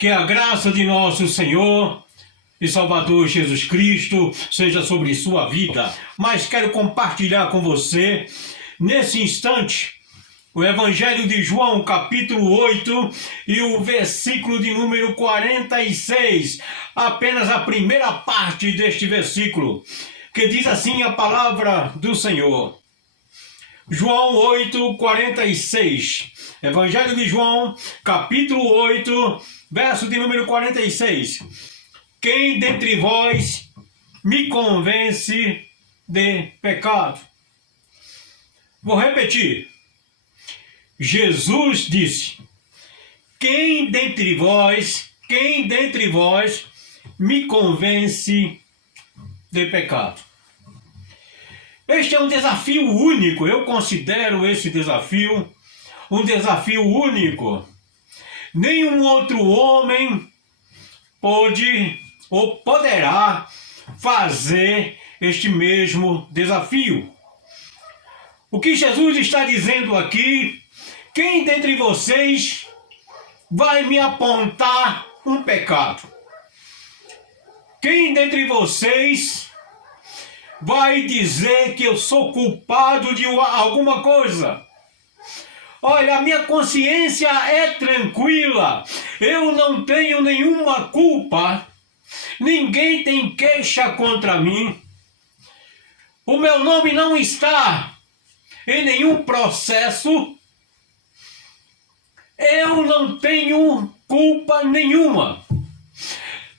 Que a graça de nosso Senhor e Salvador Jesus Cristo seja sobre sua vida. Mas quero compartilhar com você, nesse instante, o Evangelho de João, capítulo 8, e o versículo de número 46. Apenas a primeira parte deste versículo, que diz assim a palavra do Senhor. João 8, 46. Evangelho de João, capítulo 8, verso de número 46. Quem dentre vós me convence de pecado? Vou repetir. Jesus disse: quem dentre vós me convence de pecado? Este é um desafio único, eu considero esse desafio um desafio único. Nenhum outro homem pode ou poderá fazer este mesmo desafio. O que Jesus está dizendo aqui: quem dentre vocês vai me apontar um pecado? Quem dentre vocês vai dizer que eu sou culpado de alguma coisa? Olha, a minha consciência é tranquila, eu não tenho nenhuma culpa, ninguém tem queixa contra mim, o meu nome não está em nenhum processo, eu não tenho culpa nenhuma.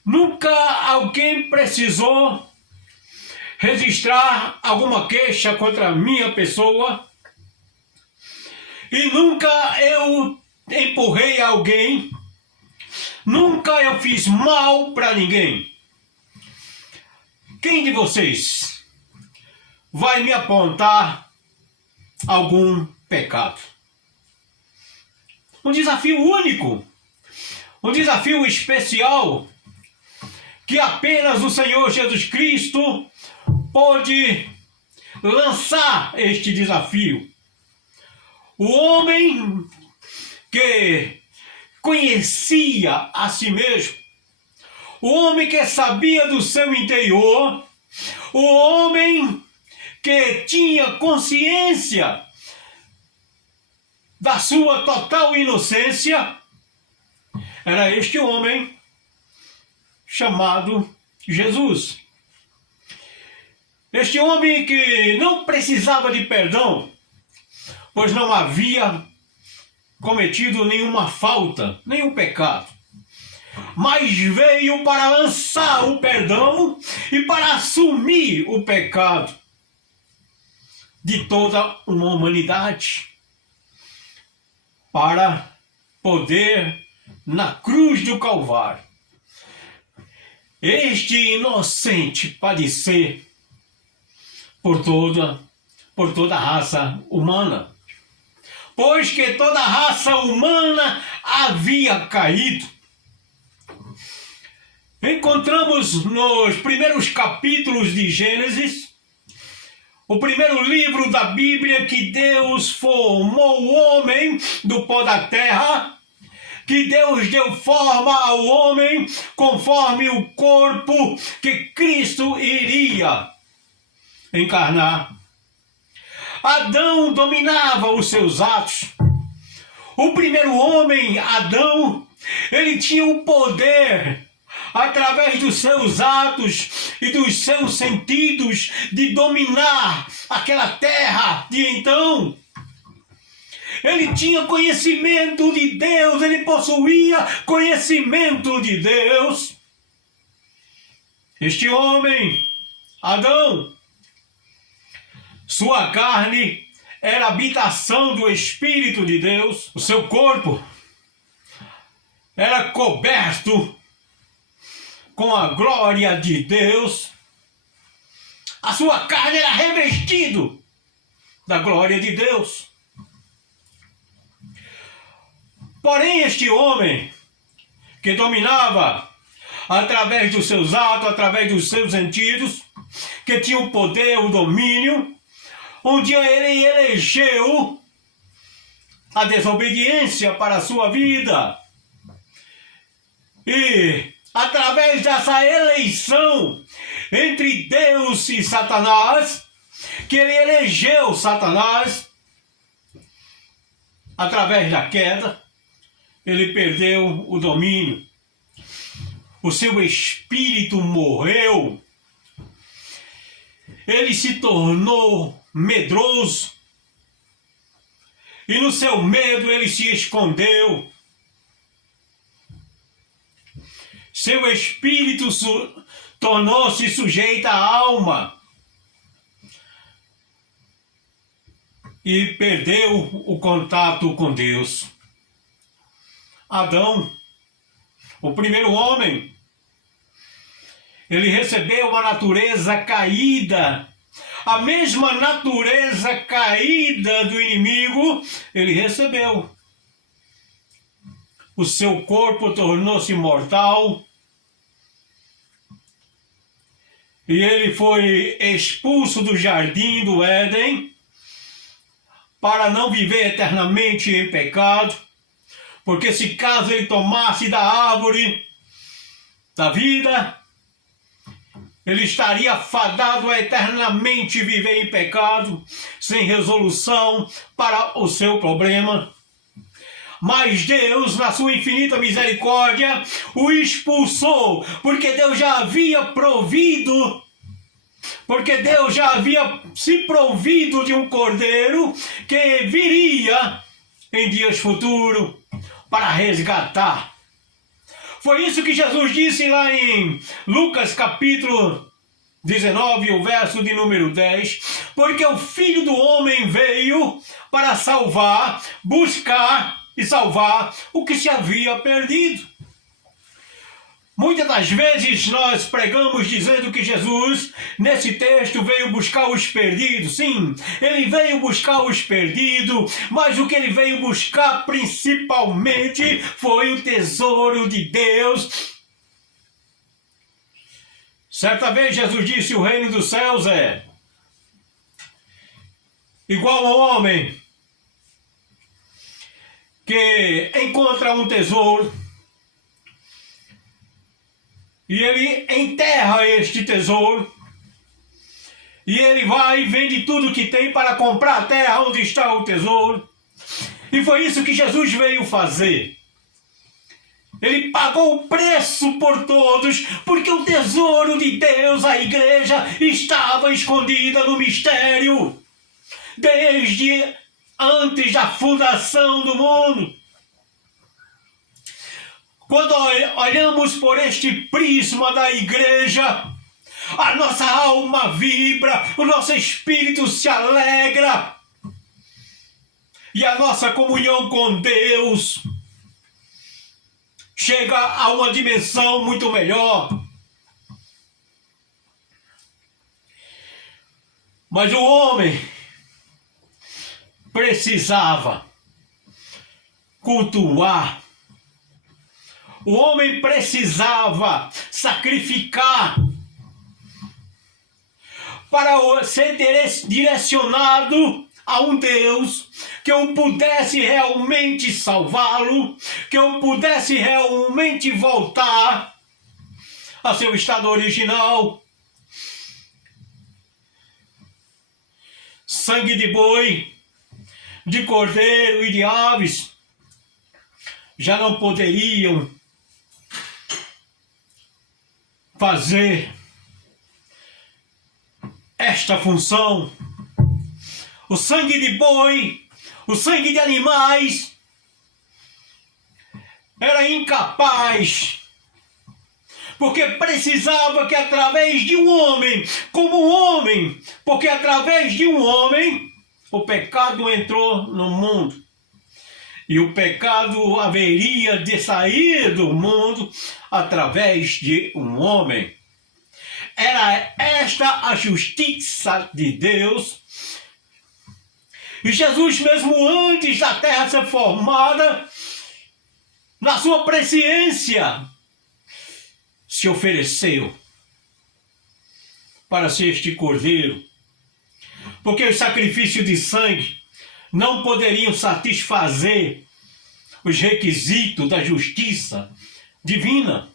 Nunca alguém precisou registrar alguma queixa contra a minha pessoa. E nunca eu empurrei alguém. Nunca eu fiz mal para ninguém. Quem de vocês vai me apontar algum pecado? Um desafio único. Um desafio especial que apenas o Senhor Jesus Cristo pode lançar este desafio. O homem que conhecia a si mesmo, o homem que sabia do seu interior, o homem que tinha consciência da sua total inocência, era este homem chamado Jesus. Este homem que não precisava de perdão, pois não havia cometido nenhuma falta, nenhum pecado, mas veio para lançar o perdão e para assumir o pecado de toda uma humanidade, para poder, na cruz do Calvário, este inocente padecer por toda a raça humana. Pois que toda a raça humana havia caído. Encontramos nos primeiros capítulos de Gênesis, o primeiro livro da Bíblia, que Deus formou o homem do pó da terra, que Deus deu forma ao homem conforme o corpo que Cristo iria encarnar. Adão dominava os seus atos. O primeiro homem, Adão, ele tinha o poder, através dos seus atos e dos seus sentidos, de dominar aquela terra de então. Ele tinha conhecimento de Deus, ele possuía conhecimento de Deus. Este homem, Adão, sua carne era a habitação do Espírito de Deus. O seu corpo era coberto com a glória de Deus. A sua carne era revestido da glória de Deus. Porém, este homem que dominava através dos seus atos, através dos seus sentidos, que tinha o poder, o domínio, um dia ele elegeu a desobediência para a sua vida. E através dessa eleição entre Deus e Satanás, que ele elegeu Satanás, através da queda, ele perdeu o domínio. O seu espírito morreu. Ele se tornou medroso. E no seu medo ele se escondeu. Seu espírito tornou-se sujeito à alma. E perdeu o contato com Deus. Adão, o primeiro homem, ele recebeu uma natureza caída. A mesma natureza caída do inimigo, ele recebeu. O seu corpo tornou-se mortal. E ele foi expulso do jardim do Éden para não viver eternamente em pecado. Porque se caso ele tomasse da árvore da vida, ele estaria fadado a eternamente viver em pecado, sem resolução para o seu problema. Mas Deus, na sua infinita misericórdia, o expulsou, porque Deus já havia provido, porque Deus já havia se provido de um cordeiro que viria em dias futuros para resgatar. Foi isso que Jesus disse lá em Lucas capítulo 19, o verso de número 10. Porque o Filho do Homem veio para salvar, buscar e salvar o que se havia perdido. Muitas das vezes nós pregamos dizendo que Jesus, nesse texto, veio buscar os perdidos. Sim, ele veio buscar os perdidos, mas o que ele veio buscar principalmente foi o tesouro de Deus. Certa vez Jesus disse: o reino dos céus é igual ao homem que encontra um tesouro e ele enterra este tesouro, e ele vai e vende tudo que tem para comprar a terra onde está o tesouro. E foi isso que Jesus veio fazer. Ele pagou o preço por todos, porque o tesouro de Deus, a igreja, estava escondida no mistério, desde antes da fundação do mundo. Quando olhamos por este prisma da igreja, a nossa alma vibra, o nosso espírito se alegra, e a nossa comunhão com Deus chega a uma dimensão muito melhor. Mas o homem precisava cultuar. O homem precisava sacrificar para ser direcionado a um Deus que eu pudesse realmente salvá-lo, que eu pudesse realmente voltar a seu estado original. Sangue de boi, de cordeiro e de aves já não poderiam fazer esta função. O sangue de boi, o sangue de animais era incapaz, porque precisava que através de um homem, como homem, porque através de um homem o pecado entrou no mundo. E o pecado haveria de sair do mundo através de um homem. Era esta a justiça de Deus. E Jesus, mesmo antes da terra ser formada, na sua presciência, se ofereceu para ser este cordeiro. Porque o sacrifício de sangue não poderiam satisfazer os requisitos da justiça divina.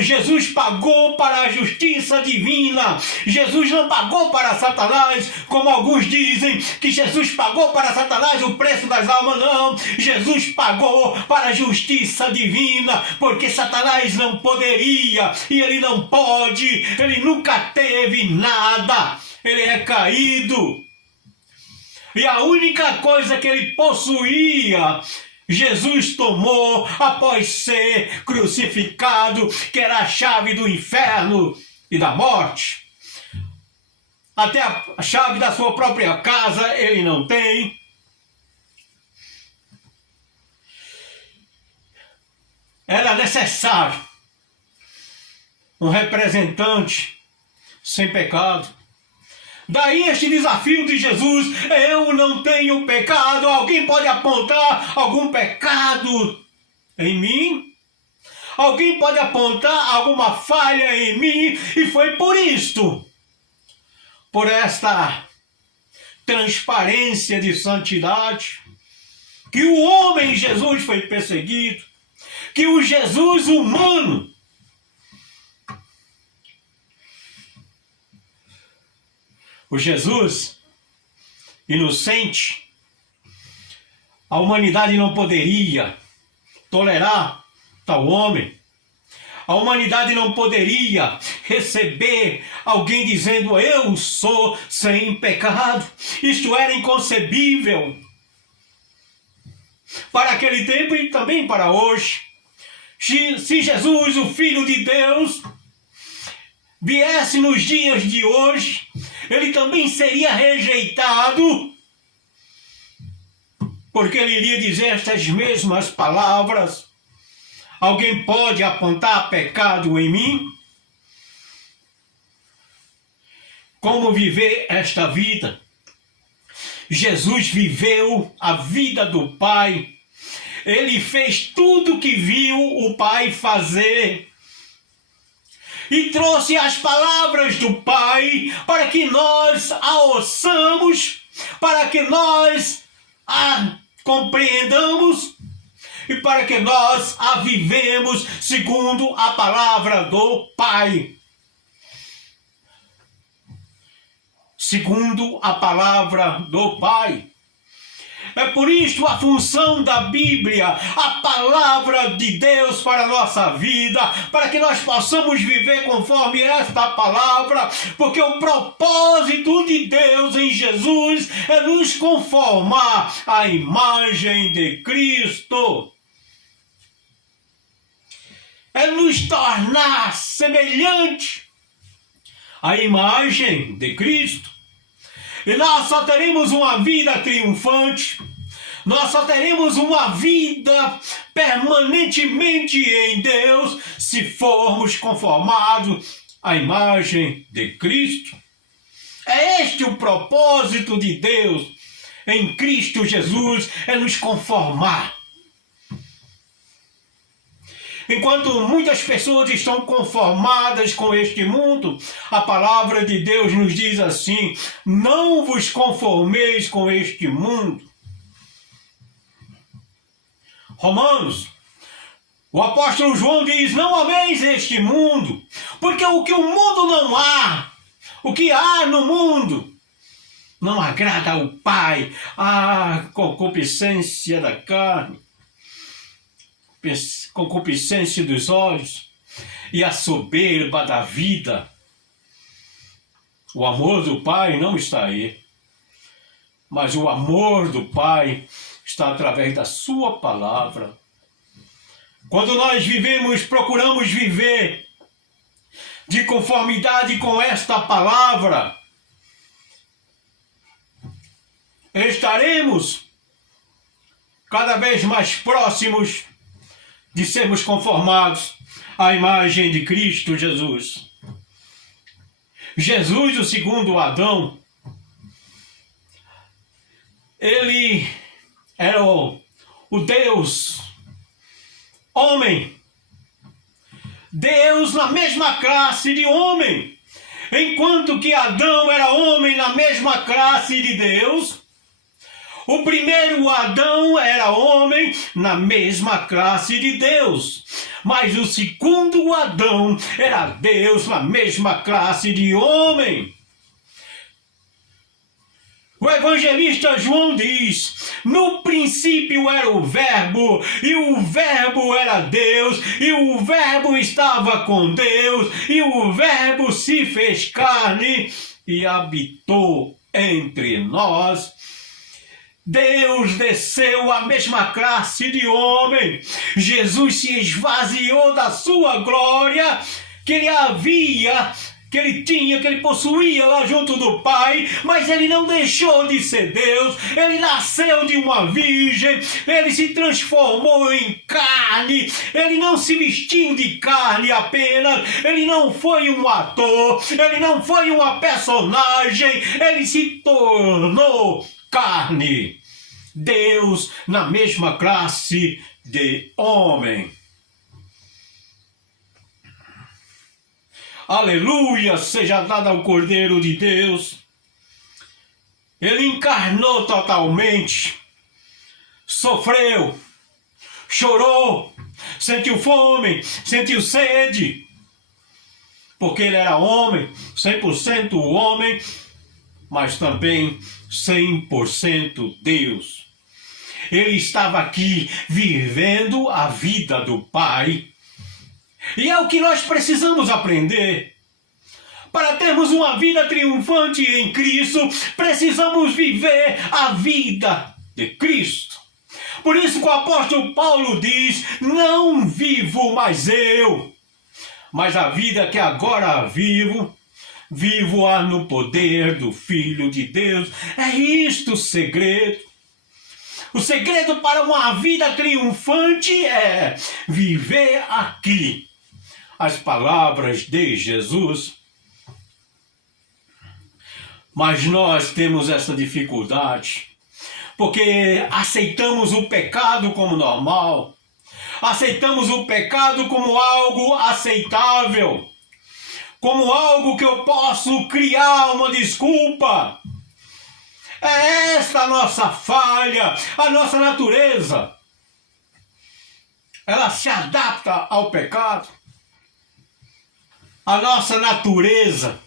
Jesus pagou para a justiça divina. Jesus não pagou para Satanás, como alguns dizem, que Jesus pagou para Satanás o preço das almas. Não, Jesus pagou para a justiça divina, porque Satanás não poderia, e ele não pode, ele nunca teve nada, ele é caído. E a única coisa que ele possuía, Jesus tomou após ser crucificado, que era a chave do inferno e da morte. Até a chave da sua própria casa ele não tem. Era necessário um representante sem pecado. Daí este desafio de Jesus: eu não tenho pecado. Alguém pode apontar algum pecado em mim? Alguém pode apontar alguma falha em mim? E foi por isto, por esta transparência de santidade, que o homem Jesus foi perseguido, que o Jesus humano, o Jesus inocente, a humanidade não poderia tolerar tal homem. A humanidade não poderia receber alguém dizendo: eu sou sem pecado. Isto era inconcebível para aquele tempo e também para hoje. Se Jesus, o Filho de Deus, viesse nos dias de hoje, ele também seria rejeitado, porque ele iria dizer estas mesmas palavras: alguém pode apontar pecado em mim? Como viver esta vida? Jesus viveu a vida do Pai. Ele fez tudo que viu o Pai fazer. E trouxe as palavras do Pai para que nós a ouçamos, para que nós a compreendamos e para que nós a vivemos segundo a palavra do Pai. Segundo a palavra do Pai. É por isso a função da Bíblia, a palavra de Deus para a nossa vida, para que nós possamos viver conforme esta palavra, porque o propósito de Deus em Jesus é nos conformar à imagem de Cristo. É nos tornar semelhante à imagem de Cristo. E nós só teremos uma vida triunfante, nós só teremos uma vida permanentemente em Deus, se formos conformados à imagem de Cristo. É este o propósito de Deus em Cristo Jesus, é nos conformar. Enquanto muitas pessoas estão conformadas com este mundo, a palavra de Deus nos diz assim: não vos conformeis com este mundo. Romanos, o apóstolo João diz: não ameis este mundo, porque o que o mundo não há, o que há no mundo, não agrada ao Pai. A concupiscência da carne, concupiscência dos olhos e a soberba da vida. O amor do Pai não está aí, mas o amor do Pai está através da sua palavra. Quando nós procuramos viver de conformidade com esta palavra, estaremos cada vez mais próximos de sermos conformados à imagem de Cristo Jesus. Jesus, o segundo Adão, ele era o Deus, homem, Deus na mesma classe de homem. Enquanto que Adão era homem na mesma classe de Deus, O primeiro Adão era homem na mesma classe de Deus, mas o segundo Adão era Deus na mesma classe de homem. O evangelista João diz: no princípio era o Verbo, e o Verbo era Deus, e o Verbo estava com Deus, e o Verbo se fez carne e habitou entre nós. Deus desceu à mesma classe de homem. Jesus se esvaziou da sua glória que ele possuía lá junto do Pai, mas ele não deixou de ser Deus. Ele nasceu de uma virgem, ele se transformou em carne, ele não se vestiu de carne apenas, ele não foi um ator, ele não foi uma personagem, ele se tornou carne. Deus na mesma classe de homem. Aleluia, seja dada ao Cordeiro de Deus. Ele encarnou totalmente, sofreu, chorou, sentiu fome, sentiu sede, porque ele era homem, 100% homem, mas também 100% Deus. Ele estava aqui vivendo a vida do Pai. E é o que nós precisamos aprender. Para termos uma vida triunfante em Cristo, precisamos viver a vida de Cristo. Por isso que o apóstolo Paulo diz: não vivo mais eu, mas a vida que agora vivo-a no poder do Filho de Deus. É isto o segredo. O segredo para uma vida triunfante é viver aqui as palavras de Jesus. Mas nós temos essa dificuldade, porque aceitamos o pecado como normal, aceitamos o pecado como algo aceitável, como algo que eu posso criar uma desculpa. É esta a nossa falha, a nossa natureza. Ela se adapta ao pecado. A nossa natureza,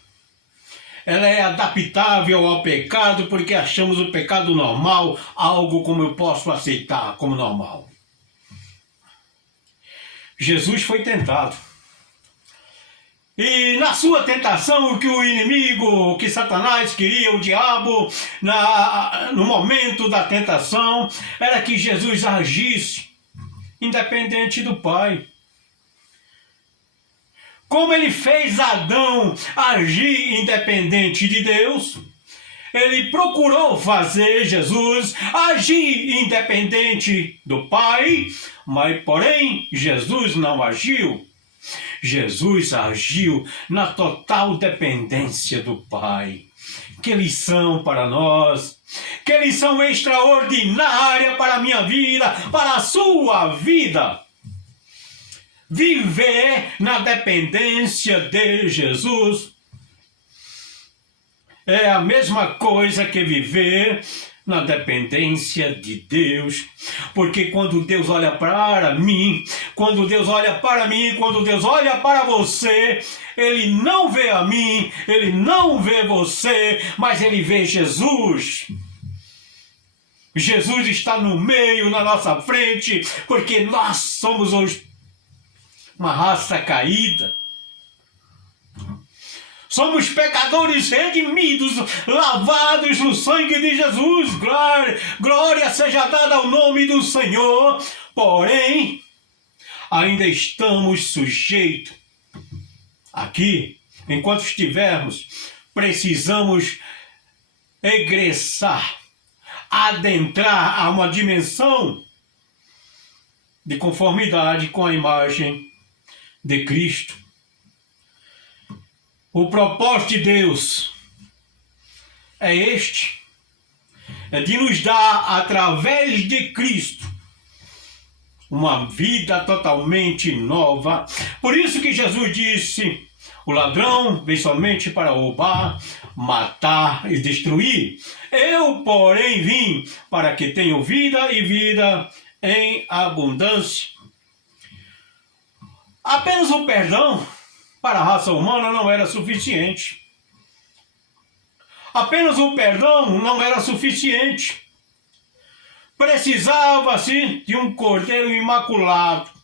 ela é adaptável ao pecado porque achamos o pecado normal, algo como eu posso aceitar como normal. Jesus foi tentado. E na sua tentação, o que o inimigo, o que Satanás queria, o diabo, no momento da tentação, era que Jesus agisse independente do Pai. Como ele fez Adão agir independente de Deus, ele procurou fazer Jesus agir independente do Pai, mas porém Jesus não agiu. Jesus agiu na total dependência do Pai. Que lição para nós! Que lição extraordinária para a minha vida, para a sua vida! Viver na dependência de Jesus é a mesma coisa que viver na dependência de Deus. Porque quando Deus olha para mim, quando Deus olha para você, Ele não vê a mim, Ele não vê você, mas Ele vê Jesus. Jesus está no meio, na nossa frente, porque nós somos hoje uma raça caída. Somos pecadores redimidos, lavados no sangue de Jesus. Glória seja dada ao nome do Senhor. Porém, ainda estamos sujeitos. Aqui, enquanto estivermos, precisamos egressar, adentrar a uma dimensão de conformidade com a imagem de Cristo. O propósito de Deus é este, é de nos dar, através de Cristo, uma vida totalmente nova. Por isso que Jesus disse: O ladrão vem somente para roubar, matar e destruir. Eu, porém, vim para que tenham vida e vida em abundância. Apenas o perdão para a raça humana não era suficiente. Apenas o perdão não era suficiente. Precisava-se de um cordeiro imaculado.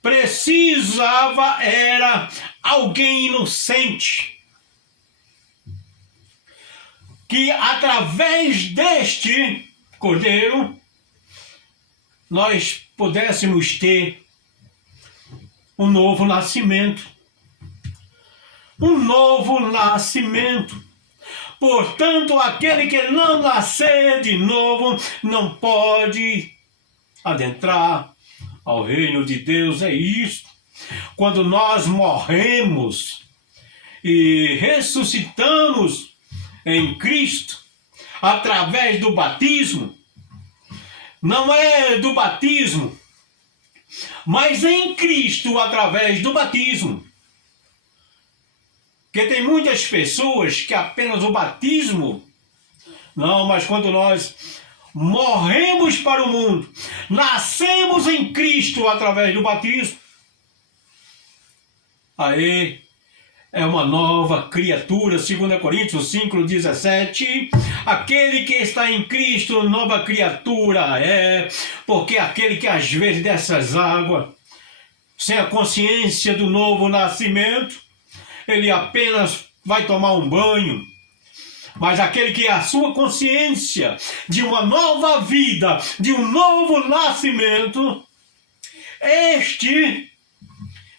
Precisava era alguém inocente, que através deste cordeiro nós pudéssemos ter um novo nascimento. Um novo nascimento. Portanto, aquele que não nascer de novo não pode adentrar ao reino de Deus. É isso. Quando nós morremos e ressuscitamos em Cristo, através do batismo, não é do batismo, mas em Cristo, através do batismo. Porque tem muitas pessoas que apenas o batismo, não, mas quando nós morremos para o mundo, nascemos em Cristo através do batismo, aí é uma nova criatura. 2 Coríntios 5:17, aquele que está em Cristo, nova criatura é, porque aquele que às vezes dessas águas, sem a consciência do novo nascimento, ele apenas vai tomar um banho. Mas aquele que é a sua consciência de uma nova vida, de um novo nascimento,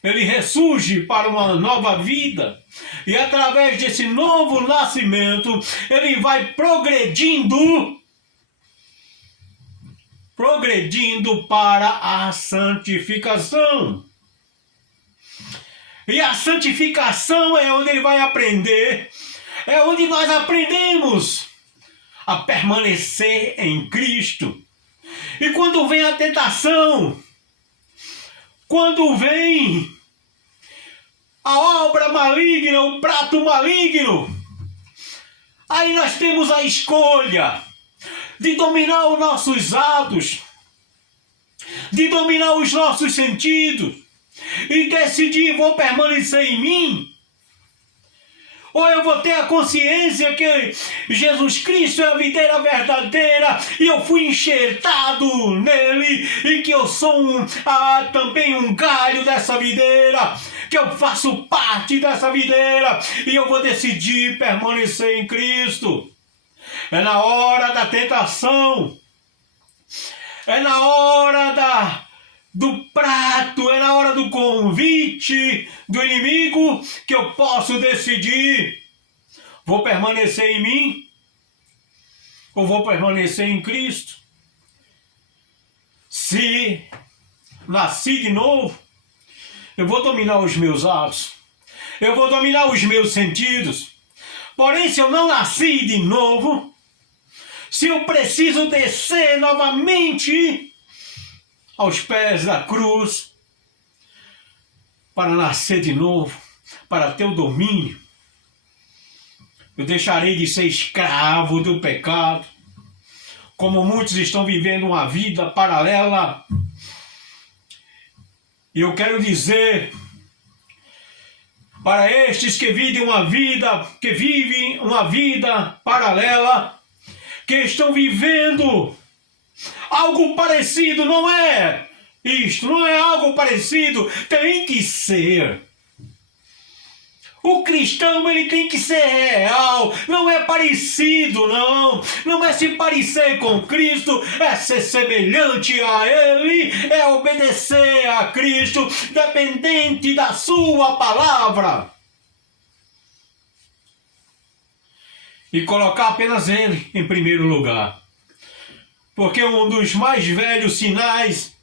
ele ressurge para uma nova vida. E através desse novo nascimento, ele vai progredindo para a santificação. E a santificação é onde ele vai aprender, é onde nós aprendemos a permanecer em Cristo. E quando vem a tentação, quando vem a obra maligna, o prato maligno, aí nós temos a escolha de dominar os nossos atos, de dominar os nossos sentidos, e decidir: vou permanecer em mim, ou eu vou ter a consciência que Jesus Cristo é a videira verdadeira e eu fui enxertado nele, e que eu sou também um galho dessa videira, que eu faço parte dessa videira, e eu vou decidir permanecer em Cristo. É na hora da tentação, é na hora do prato, é na hora do convite do inimigo que eu posso decidir: vou permanecer em mim ou vou permanecer em Cristo? Se nasci de novo, eu vou dominar os meus atos, eu vou dominar os meus sentidos. Porém, se eu não nasci de novo, se eu preciso descer novamente aos pés da cruz, para nascer de novo, para ter o domínio, eu deixarei de ser escravo do pecado, como muitos estão vivendo uma vida paralela. E eu quero dizer para estes que vivem uma vida paralela, que estão vivendo algo parecido, não é isto, não é algo parecido, tem que ser. O cristão, ele tem que ser real, não é parecido, não é se parecer com Cristo, é ser semelhante a Ele, é obedecer a Cristo, dependente da sua palavra. E colocar apenas Ele em primeiro lugar. Porque um dos mais velhos sinais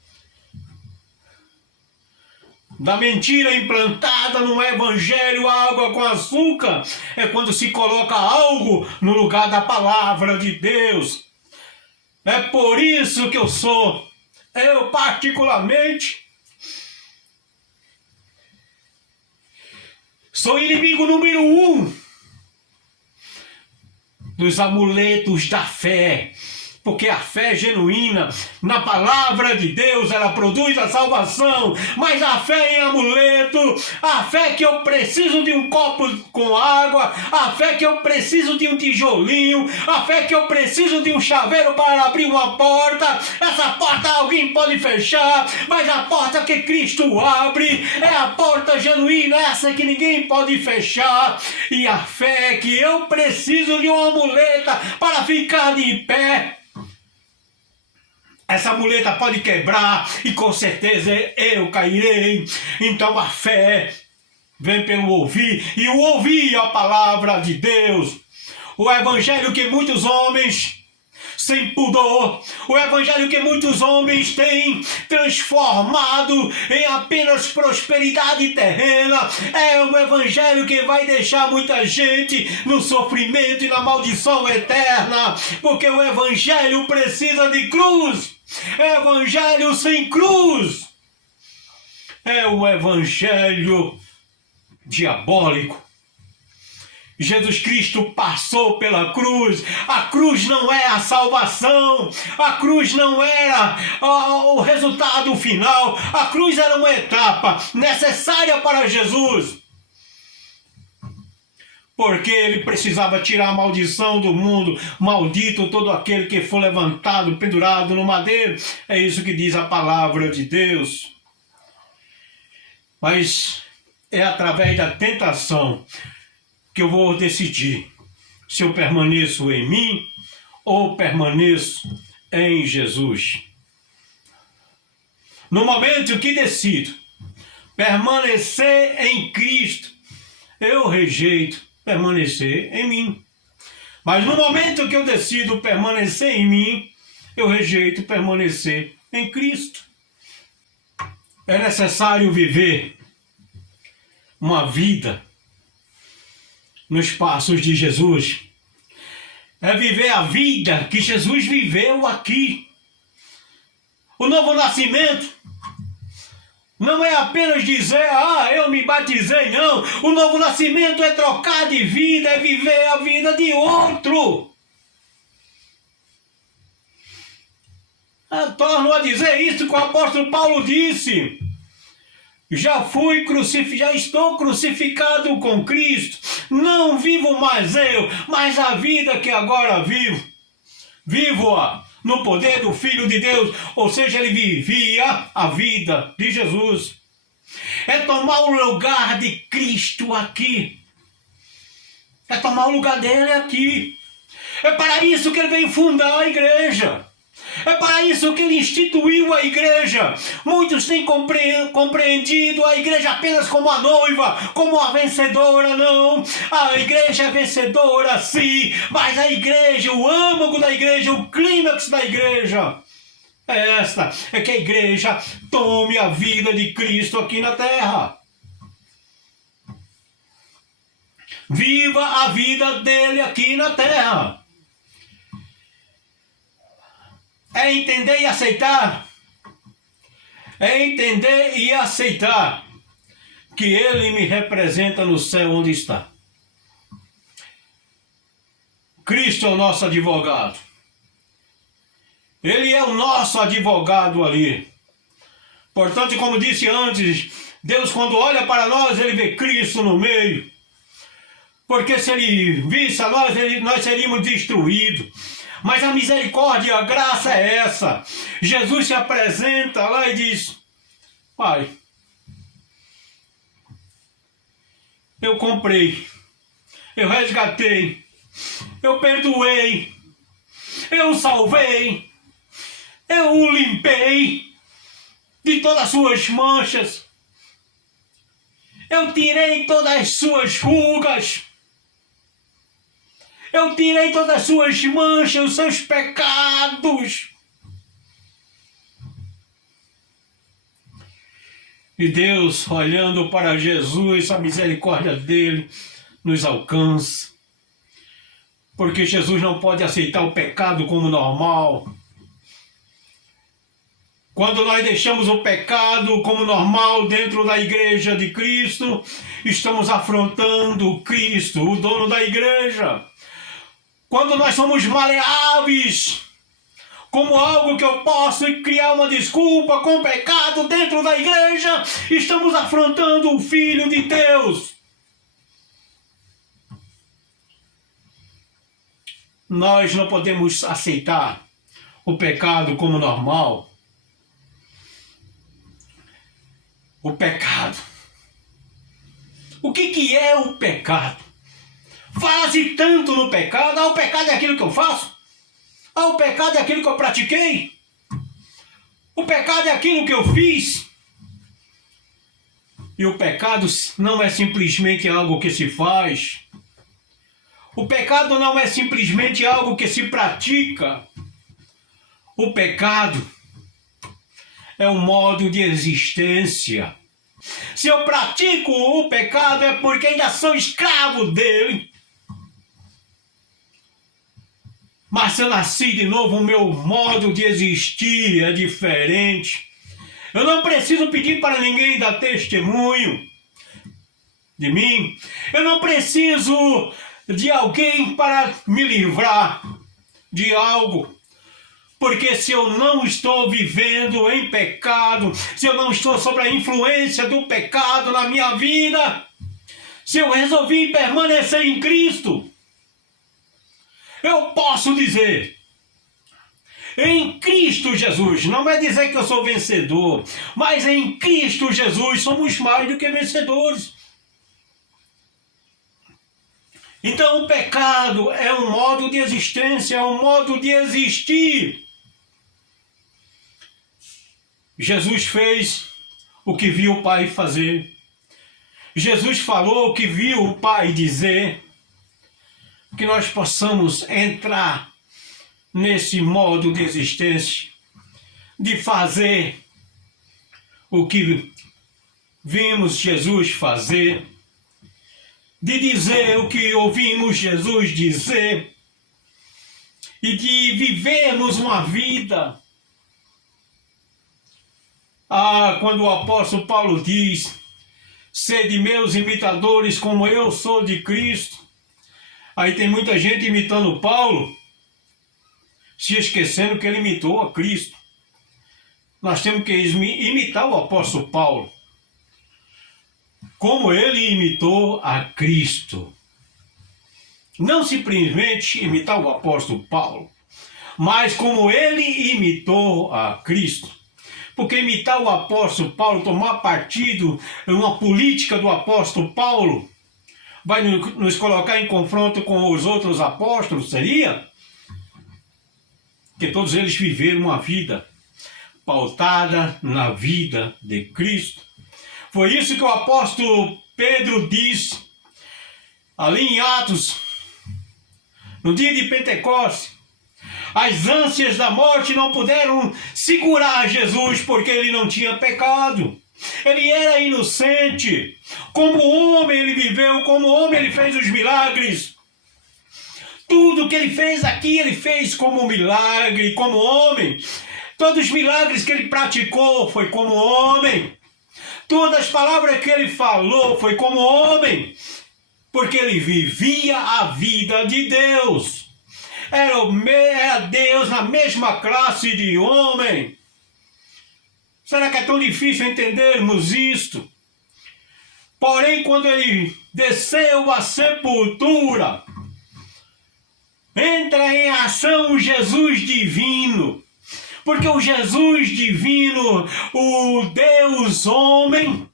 da mentira implantada no evangelho água com açúcar é quando se coloca algo no lugar da palavra de Deus. É por isso que eu particularmente, Sou inimigo número 1 dos amuletos da fé. Porque a fé genuína na palavra de Deus, ela produz a salvação. Mas a fé em amuleto, a fé que eu preciso de um copo com água, a fé que eu preciso de um tijolinho, a fé que eu preciso de um chaveiro para abrir uma porta. Essa porta alguém pode fechar, mas a porta que Cristo abre é a porta genuína, essa que ninguém pode fechar. E a fé que eu preciso de uma muleta para ficar de pé, essa muleta pode quebrar e com certeza eu cairei. Então a fé vem pelo ouvir, e o ouvir a palavra de Deus. O evangelho que muitos homens, sem pudor, o evangelho que muitos homens têm transformado em apenas prosperidade terrena, é um evangelho que vai deixar muita gente no sofrimento e na maldição eterna, porque o evangelho precisa de cruz. Evangelho sem cruz é um evangelho diabólico. Jesus Cristo passou pela cruz. A cruz não é a salvação. A cruz não era o resultado final. A cruz era uma etapa necessária para Jesus, porque ele precisava tirar a maldição do mundo. Maldito todo aquele que for levantado, pendurado no madeiro. É isso que diz a palavra de Deus. Mas é através da tentação que eu vou decidir se eu permaneço em mim ou permaneço em Jesus. No momento que decido permanecer em Cristo, eu rejeito permanecer em mim. Mas no momento que eu decido permanecer em mim, eu rejeito permanecer em Cristo. É necessário viver uma vida nos passos de Jesus. É viver a vida que Jesus viveu aqui. O novo nascimento não é apenas dizer, eu me batizei, não. O novo nascimento é trocar de vida, é viver a vida de outro. Eu torno a dizer isso que o apóstolo Paulo disse. Já estou crucificado com Cristo. Não vivo mais eu, mas a vida que agora vivo-a no poder do Filho de Deus. Ou seja, ele vivia a vida de Jesus. É tomar o lugar de Cristo aqui. É tomar o lugar dele aqui. É para isso que ele veio fundar a igreja. É para isso que ele instituiu a igreja. Muitos têm compreendido a igreja apenas como a noiva, como a vencedora. Não, a igreja é vencedora sim, mas a igreja, o âmago da igreja, o clímax da igreja é que a igreja tome a vida de Cristo aqui na terra. Viva a vida dele aqui na terra. É entender e aceitar. É entender e aceitar que ele me representa no céu onde está. Cristo é o nosso advogado. Ele é o nosso advogado ali. Portanto, como disse antes, Deus quando olha para nós, ele vê Cristo no meio. Porque se ele visse a nós, nós seríamos destruídos. Mas a misericórdia e a graça é essa. Jesus se apresenta lá e diz, Pai, eu comprei, eu resgatei, eu perdoei, eu salvei, eu o limpei de todas as suas manchas, eu tirei todas as suas rugas, eu tirei todas as suas manchas, os seus pecados. E Deus, olhando para Jesus, a misericórdia dele nos alcança. Porque Jesus não pode aceitar o pecado como normal. Quando nós deixamos o pecado como normal dentro da igreja de Cristo, estamos afrontando Cristo, o dono da igreja. Quando nós somos maleáveis, como algo que eu posso criar uma desculpa com o pecado dentro da igreja, estamos afrontando o Filho de Deus. Nós não podemos aceitar o pecado como normal. O pecado. O que é o pecado? Fala-se tanto no pecado. O pecado é aquilo que eu faço. O pecado é aquilo que eu pratiquei. O pecado é aquilo que eu fiz. E o pecado não é simplesmente algo que se faz. O pecado não é simplesmente algo que se pratica. O pecado é um modo de existência. Se eu pratico o pecado é porque ainda sou escravo dele. Mas se eu nasci de novo, o meu modo de existir é diferente. Eu não preciso pedir para ninguém dar testemunho de mim. Eu não preciso de alguém para me livrar de algo. Porque se eu não estou vivendo em pecado, se eu não estou sob a influência do pecado na minha vida, se eu resolvi permanecer em Cristo, eu posso dizer, em Cristo Jesus, não é dizer que eu sou vencedor, mas em Cristo Jesus somos mais do que vencedores. Então o pecado é um modo de existência, é um modo de existir. Jesus fez o que viu o Pai fazer. Jesus falou o que viu o Pai dizer. Que nós possamos entrar nesse modo de existência, de fazer o que vimos Jesus fazer, de dizer o que ouvimos Jesus dizer, e de vivermos uma vida. Quando o apóstolo Paulo diz, sede meus imitadores como eu sou de Cristo, aí tem muita gente imitando Paulo, se esquecendo que ele imitou a Cristo. Nós temos que imitar o apóstolo Paulo, como ele imitou a Cristo. Não simplesmente imitar o apóstolo Paulo, mas como ele imitou a Cristo. Porque imitar o apóstolo Paulo, tomar partido em uma política do apóstolo Paulo, vai nos colocar em confronto com os outros apóstolos, seria? Que todos eles viveram uma vida pautada na vida de Cristo. Foi isso que o apóstolo Pedro diz ali em Atos, no dia de Pentecostes. As ânsias da morte não puderam segurar Jesus porque ele não tinha pecado. Ele era inocente. Como homem ele viveu, como homem ele fez os milagres. Tudo que ele fez aqui ele fez como milagre, como homem. Todos os milagres que ele praticou foi como homem. Todas as palavras que ele falou foi como homem. Porque ele vivia a vida de Deus. Era Deus na mesma classe de homem. Será que é tão difícil entendermos isto? Porém, quando ele desceu à sepultura, entra em ação o Jesus divino. Porque o Jesus divino, o Deus homem,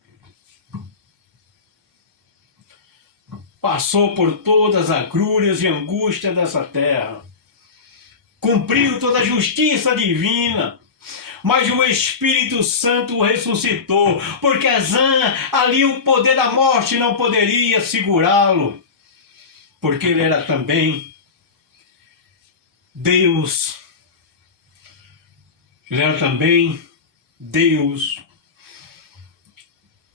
passou por todas as agruras e angústias dessa terra. Cumpriu toda a justiça divina. Mas o Espírito Santo o ressuscitou. Porque ali o poder da morte não poderia segurá-lo. Porque ele era também Deus. Ele era também Deus.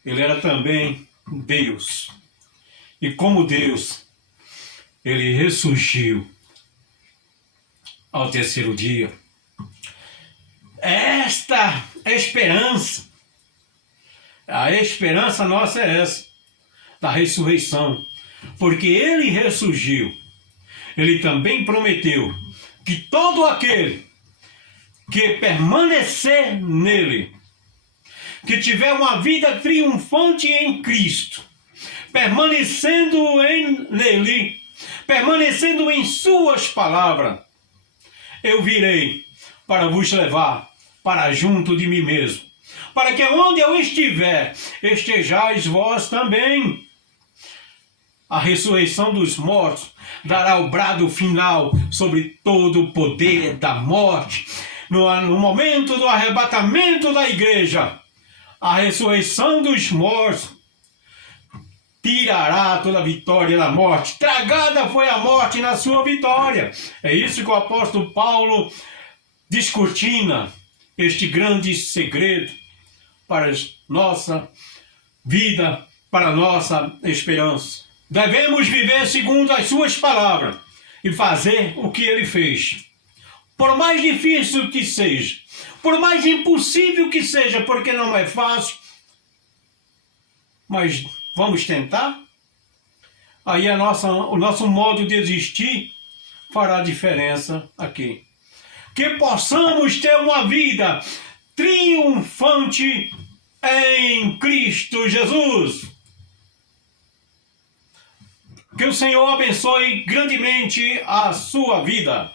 Ele era também Deus. E como Deus, ele ressurgiu ao terceiro dia. Esta esperança. A esperança nossa é essa, da ressurreição. Porque ele ressurgiu. Ele também prometeu que todo aquele que permanecer nele, que tiver uma vida triunfante em Cristo, permanecendo nele, permanecendo em suas palavras, eu virei para vos levar para junto de mim mesmo, para que onde eu estiver, estejais vós também. A ressurreição dos mortos dará o brado final sobre todo o poder da morte. No momento do arrebatamento da igreja, a ressurreição dos mortos tirará toda a vitória da morte. Tragada foi a morte na sua vitória. É isso que o apóstolo Paulo descortina, este grande segredo para a nossa vida, para a nossa esperança. Devemos viver segundo as suas palavras e fazer o que ele fez. Por mais difícil que seja, por mais impossível que seja, porque não é fácil, mas vamos tentar? Aí o nosso modo de existir fará diferença aqui. Que possamos ter uma vida triunfante em Cristo Jesus. Que o Senhor abençoe grandemente a sua vida.